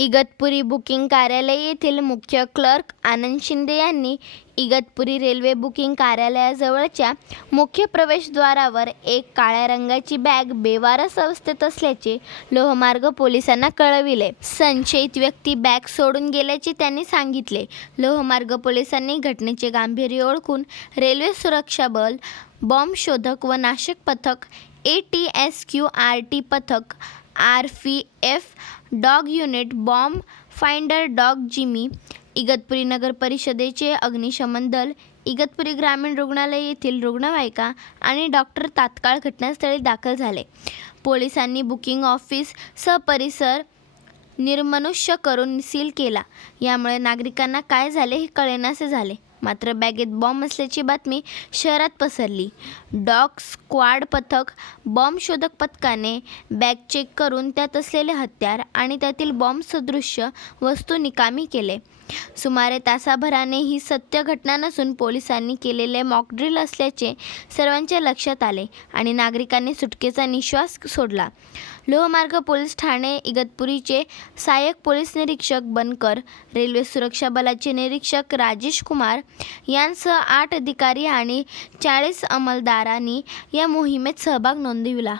Igatpuri booking कार्यालय येथील मुख्य क्लर्क आनंद शिंदे यांनी इगतपुरी रेल्वे बुकिंग कार्यालयाजवळच्या मुख्य प्रवेशद्वारावर एक काळ्या रंगाची बॅग बेवारस अवस्थेत असल्याचे लोहमार्ग पोलिसांना कळविले. संशयित व्यक्ती बॅग सोडून गेल्याचे त्यांनी सांगितले. लोहमार्ग पोलिसांनी घटनेचे गांभीर्य ओळखून रेल्वे सुरक्षा बल, बॉम्ब शोधक व नाशक पथक, ATSQRT पथक, RPF dog unit, bomb finder dog Jimmy, Igatpuri नगर परिषदेचे अग्निशमन दल, इगतपुरी ग्रामीण रुग्णालय येथील रुग्णवाहिका आणि डॉक्टर तात्काळ घटनास्थळी दाखल झाले. पोलिसांनी बुकिंग ऑफिस परिसर निर्मनुष्य करून सील केला. यामुळे नागरिकांना काय झाले हे कळेनासे झाले. मात्र बॅगेत बॉम्ब असल्याची बातमी शहरात पसरली. डॉग स्क्वॉड पथक, बॉम्ब शोधक पथकाने बॅग चेक करून त्यात असलेले हत्यार आणि त्यातील बॉम्ब सदृश्य वस्तू निकामी केले. सुमारे तासाभराने ही सत्य घटना नसून पोलिसांनी केलेले मॉकड्रिल असल्याचे सर्वांच्या लक्षात आले आणि नागरिकांनी सुटकेचा निश्वास सोडला. लोहमार्ग पोलीस ठाणे इगतपुरीचे सहाय्यक पोलीस निरीक्षक बनकर, रेल्वे सुरक्षा बलाचे निरीक्षक राजेश कुमार यांसह 8 अधिकारी आणि 40 अंमलदारांनी या मोहिमेत सहभाग नोंदविला.